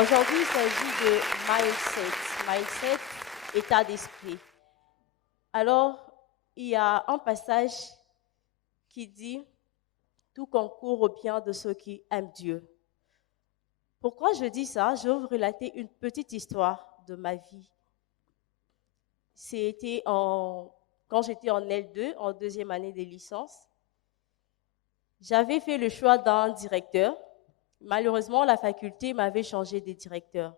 Aujourd'hui, il s'agit de mindset, état d'esprit. Alors, il y a un passage qui dit tout concourt au bien de ceux qui aiment Dieu. Pourquoi je dis ça? Je vais vous relater une petite histoire de ma vie. C'était quand j'étais en L2, en deuxième année de licence. J'avais fait le choix d'un directeur. Malheureusement, la faculté m'avait changé de directeur.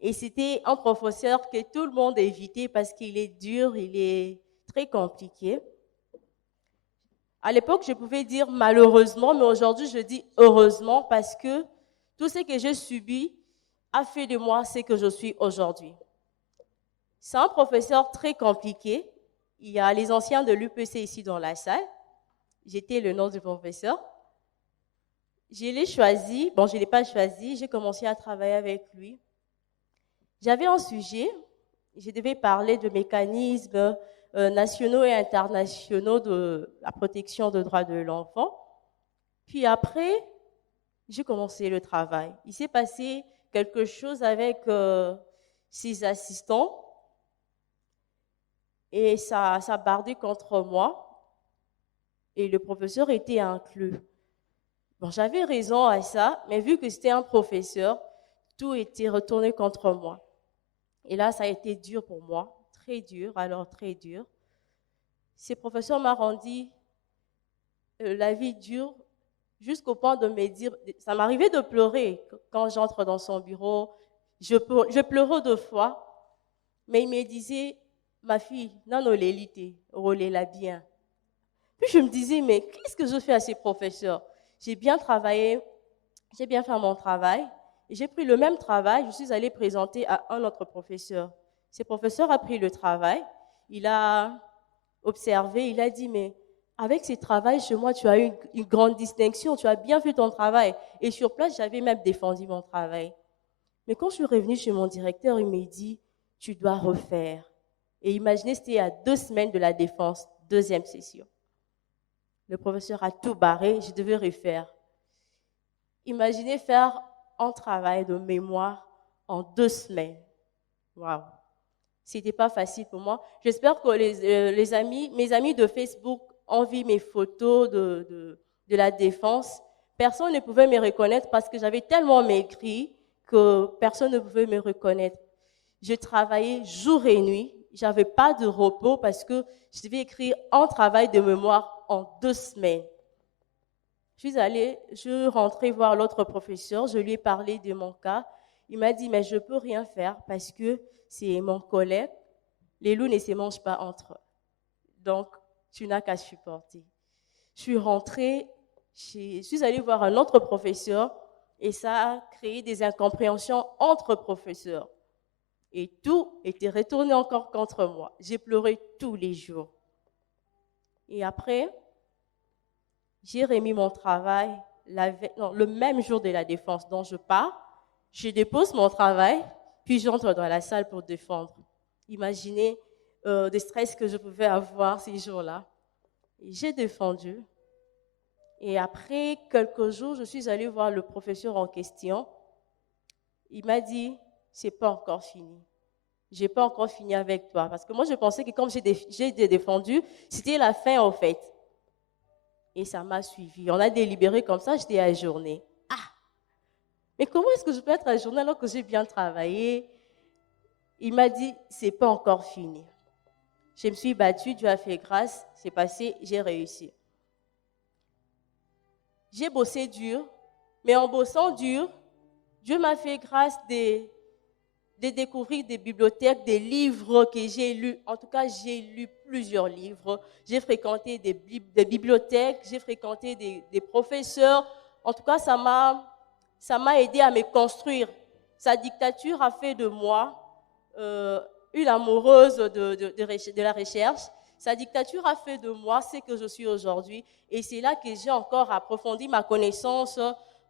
Et c'était un professeur que tout le monde évitait parce qu'il est dur, il est très compliqué. À l'époque, je pouvais dire malheureusement, mais aujourd'hui, je dis heureusement parce que tout ce que j'ai subi a fait de moi ce que je suis aujourd'hui. C'est un professeur très compliqué. Il y a les anciens de l'UPC ici dans la salle. J'étais le nom du professeur. Je l'ai choisi. Bon, je ne l'ai pas choisi. J'ai commencé à travailler avec lui. J'avais un sujet. Je devais parler de mécanismes nationaux et internationaux de la protection des droits de l'enfant. Puis après, j'ai commencé le travail. Il s'est passé quelque chose avec ses assistants et ça bardait contre moi et le professeur était inclus. Bon, j'avais raison à ça, mais vu que c'était un professeur, tout était retourné contre moi. Et là, ça a été dur pour moi, très dur, alors très dur. Ce professeur m'a rendu la vie dure jusqu'au point de me dire, ça m'arrivait de pleurer quand j'entre dans son bureau. Je pleurais 2 fois, mais il me disait, ma fille, non, non, l'élite, relais-la bien. Puis je me disais, mais qu'est-ce que je fais à ces professeurs? J'ai bien travaillé, j'ai bien fait mon travail, et j'ai pris le même travail, je suis allée présenter à un autre professeur. Ce professeur a pris le travail, il a observé, il a dit, mais avec ce travail chez moi, tu as eu une grande distinction, tu as bien fait ton travail. Et sur place, j'avais même défendu mon travail. Mais quand je suis revenue chez mon directeur, il m'a dit, tu dois refaire. Et imaginez, c'était à 2 semaines de la défense, deuxième session. Le professeur a tout barré, je devais refaire. Imaginez faire un travail de mémoire en 2 semaines. Waouh! C'était pas facile pour moi. J'espère que mes amis de Facebook ont vu mes photos de la défense. Personne ne pouvait me reconnaître parce que j'avais tellement maigri que personne ne pouvait me reconnaître. Je travaillais jour et nuit. J'avais pas de repos parce que je devais écrire un travail de mémoire en 2 semaines. Je rentrais voir l'autre professeur, je lui ai parlé de mon cas. Il m'a dit, mais je ne peux rien faire parce que c'est mon collègue. Les loups ne se mangent pas entre eux. Donc, tu n'as qu'à supporter. Je suis rentrée, je suis allée voir un autre professeur et ça a créé des incompréhensions entre professeurs. Et tout était retourné encore contre moi. J'ai pleuré tous les jours. Et après, j'ai remis mon travail le même jour de la défense dont je pars. Je dépose mon travail, puis j'entre dans la salle pour défendre. Imaginez le stress que je pouvais avoir ces jours-là. Et j'ai défendu. Et après quelques jours, je suis allée voir le professeur en question. Il m'a dit, c'est pas encore fini. J'ai pas encore fini avec toi. Parce que moi, je pensais que comme j'ai défendu, c'était la fin en fait. Et ça m'a suivi. On a délibéré comme ça, j'étais ajournée. Ah! Mais comment est-ce que je peux être ajournée alors que j'ai bien travaillé? Il m'a dit, c'est pas encore fini. Je me suis battue, Dieu a fait grâce, c'est passé, j'ai réussi. J'ai bossé dur, mais en bossant dur, Dieu m'a fait grâce de découvrir des bibliothèques, des livres que j'ai lus. En tout cas, j'ai lu plusieurs livres. J'ai fréquenté des bibliothèques, j'ai fréquenté des professeurs. En tout cas, ça m'a aidé à me construire. Sa dictature a fait de moi une amoureuse de la recherche. Sa dictature a fait de moi ce que je suis aujourd'hui. Et c'est là que j'ai encore approfondi ma connaissance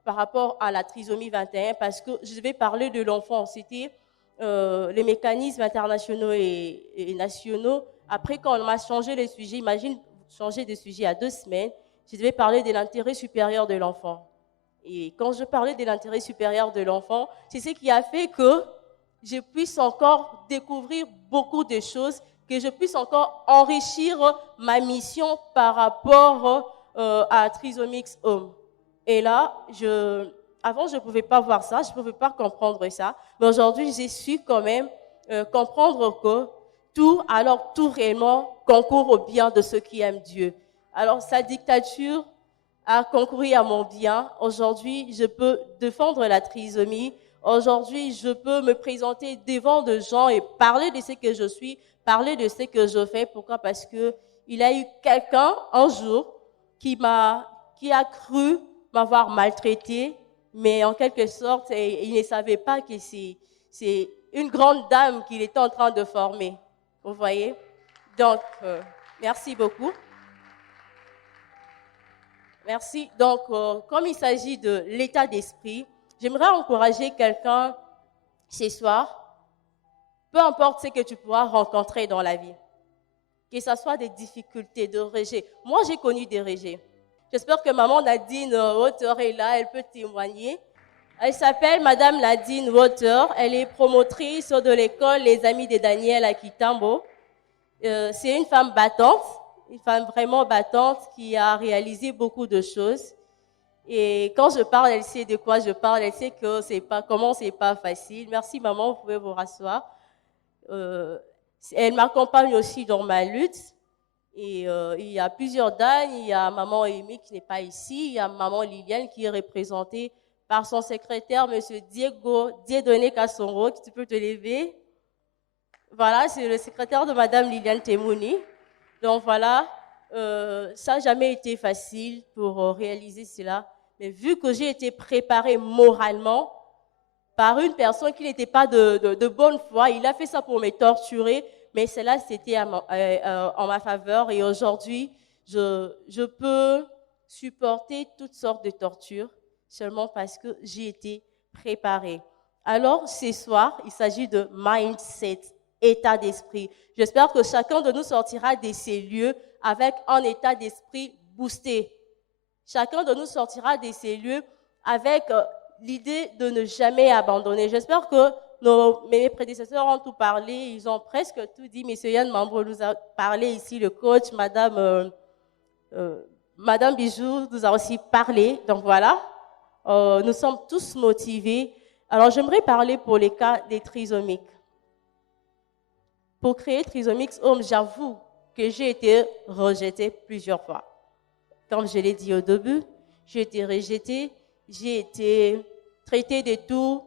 par rapport à la trisomie 21 parce que je vais parler de l'enfant. C'était les mécanismes internationaux et nationaux. Après, quand on m'a changé les sujets, imagine changer de sujet à 2 semaines, je devais parler de l'intérêt supérieur de l'enfant. Et quand je parlais de l'intérêt supérieur de l'enfant, c'est ce qui a fait que je puisse encore découvrir beaucoup de choses, que je puisse encore enrichir ma mission par rapport à Trisomics Home. Et là, avant, je ne pouvais pas voir ça, je ne pouvais pas comprendre ça, mais aujourd'hui, j'ai su quand même comprendre que tout réellement concourt au bien de ceux qui aiment Dieu. Alors, sa dictature a concouru à mon bien. Aujourd'hui, je peux défendre la trisomie. Aujourd'hui, je peux me présenter devant des gens et parler de ce que je suis, parler de ce que je fais. Pourquoi? Parce que il y a eu quelqu'un un jour qui a cru m'avoir maltraité, mais en quelque sorte, il ne savait pas que c'est une grande dame qu'il était en train de former. Vous voyez? Donc, merci beaucoup. Merci. Donc, comme il s'agit de l'état d'esprit, j'aimerais encourager quelqu'un ce soir, peu importe ce que tu pourras rencontrer dans la vie, que ce soit des difficultés, de rejet. Moi, j'ai connu des rejets. J'espère que maman Nadine Water est là, elle peut témoigner. Elle s'appelle Madame Nadine Water, elle est promotrice de l'école Les Amis de Daniel à Kitambo. C'est une femme battante. Une femme vraiment battante qui a réalisé beaucoup de choses. Et quand je parle, elle sait de quoi je parle. Elle sait que c'est pas facile. Merci maman, vous pouvez vous rasseoir. Elle m'accompagne aussi dans ma lutte. Et il y a plusieurs dames. Il y a maman Amy qui n'est pas ici. Il y a maman Liliane qui est représentée par son secrétaire, monsieur Dieudonné Kassongo. Tu peux te lever. Voilà, c'est le secrétaire de madame Liliane Temouni. Donc voilà, ça n'a jamais été facile pour réaliser cela. Mais vu que j'ai été préparée moralement par une personne qui n'était pas de bonne foi, il a fait ça pour me torturer, mais cela c'était en ma faveur. Et aujourd'hui, je peux supporter toutes sortes de tortures seulement parce que j'ai été préparée. Alors, ce soir, il s'agit de mindset, état d'esprit. J'espère que chacun de nous sortira de ces lieux avec un état d'esprit boosté. Chacun de nous sortira de ces lieux avec l'idée de ne jamais abandonner. J'espère que mes prédécesseurs ont tout parlé, ils ont presque tout dit. M. Yann Mambo nous a parlé ici, le coach, Madame Bijou nous a aussi parlé. Donc voilà, nous sommes tous motivés. Alors j'aimerais parler pour les cas des trisomiques. Pour créer Trisomics Home, j'avoue que j'ai été rejetée plusieurs fois. Comme je l'ai dit au début, j'ai été rejetée, j'ai été traitée de tout.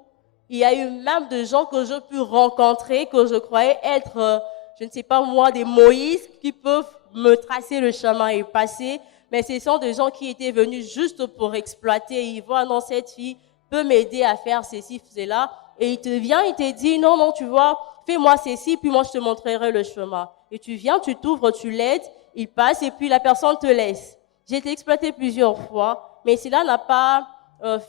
Il y a eu même des gens que j'ai pu rencontrer, que je croyais être, je ne sais pas moi, des Moïse qui peuvent me tracer le chemin et passer. Mais ce sont des gens qui étaient venus juste pour exploiter. Ils voient, non, cette fille peut m'aider à faire ceci, cela. Et il te vient, il te dit, non, non, tu vois, fais-moi ceci, puis moi je te montrerai le chemin. Et tu viens, tu t'ouvres, tu l'aides, il passe et puis la personne te laisse. J'ai été exploitée plusieurs fois, mais cela n'a pas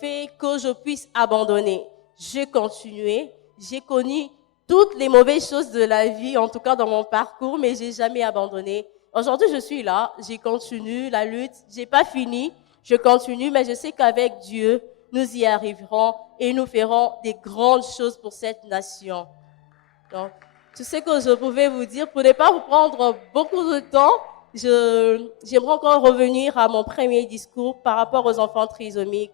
fait que je puisse abandonner. J'ai continué, j'ai connu toutes les mauvaises choses de la vie, en tout cas dans mon parcours, mais j'ai jamais abandonné. Aujourd'hui, je suis là, j'ai continué la lutte, j'ai pas fini, je continue, mais je sais qu'avec Dieu, nous y arriverons et nous ferons des grandes choses pour cette nation. Donc, tout ce que je pouvais vous dire, pour ne pas vous prendre beaucoup de temps, j'aimerais encore revenir à mon premier discours par rapport aux enfants trisomiques.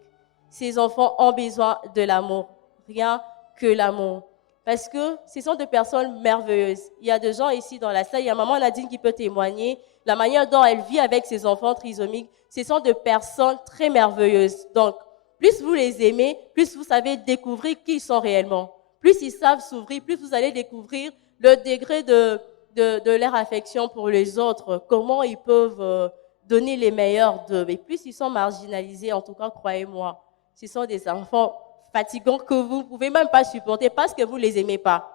Ces enfants ont besoin de l'amour, rien que l'amour. Parce que ce sont des personnes merveilleuses. Il y a des gens ici dans la salle, il y a maman Nadine qui peut témoigner, la manière dont elle vit avec ses enfants trisomiques, ce sont des personnes très merveilleuses. Donc, plus vous les aimez, plus vous savez découvrir qui ils sont réellement. Plus ils savent s'ouvrir, plus vous allez découvrir le degré de leur affection pour les autres, comment ils peuvent donner les meilleurs d'eux. Et plus ils sont marginalisés, en tout cas, croyez-moi, ce sont des enfants fatigants que vous ne pouvez même pas supporter parce que vous ne les aimez pas.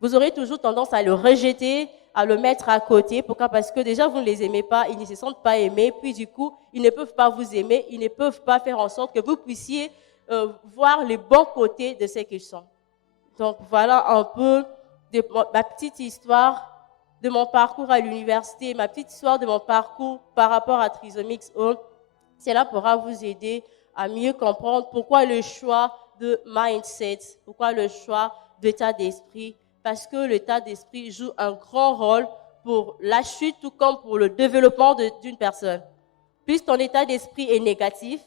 Vous aurez toujours tendance à le rejeter, à le mettre à côté. Pourquoi? Parce que déjà, vous ne les aimez pas, ils ne se sentent pas aimés, puis du coup, ils ne peuvent pas vous aimer, ils ne peuvent pas faire en sorte que vous puissiez voir les bons côtés de ce qu'ils sont. Donc, voilà un peu de ma petite histoire de mon parcours à l'université, ma petite histoire de mon parcours par rapport à Trisomics Home. Cela pourra vous aider à mieux comprendre pourquoi le choix de mindset, pourquoi le choix d'état d'esprit, parce que l'état d'esprit joue un grand rôle pour la chute, tout comme pour le développement d'une personne. Plus ton état d'esprit est négatif,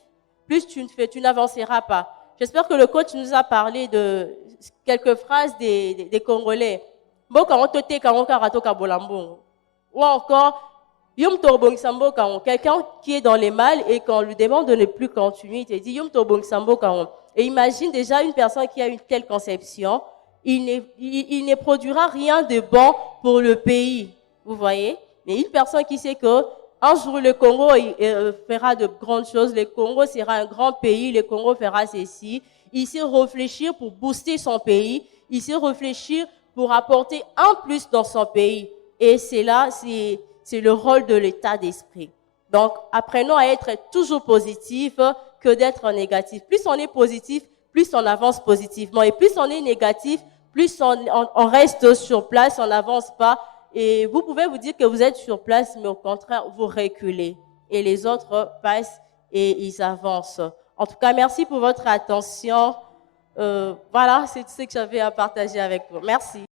plus tu n'avanceras pas. J'espère que le coach nous a parlé de quelques phrases des Congolais. Ou encore, quelqu'un qui est dans les mal et qu'on lui demande de ne plus continuer, il te dit et imagine déjà une personne qui a une telle conception, il ne produira rien de bon pour le pays. Vous voyez? Mais une personne qui sait que un jour le Congo fera de grandes choses, le Congo sera un grand pays, le Congo fera ceci, il sait réfléchir pour booster son pays, il sait réfléchir pour apporter un plus dans son pays. Et c'est là, c'est le rôle de l'état d'esprit. Donc, apprenons à être toujours positif que d'être négatif. Plus on est positif, plus on avance positivement. Et plus on est négatif, plus on reste sur place, on n'avance pas. Et vous pouvez vous dire que vous êtes sur place, mais au contraire, vous reculez. Et les autres passent et ils avancent. En tout cas, merci pour votre attention. Voilà, c'est tout ce que j'avais à partager avec vous. Merci.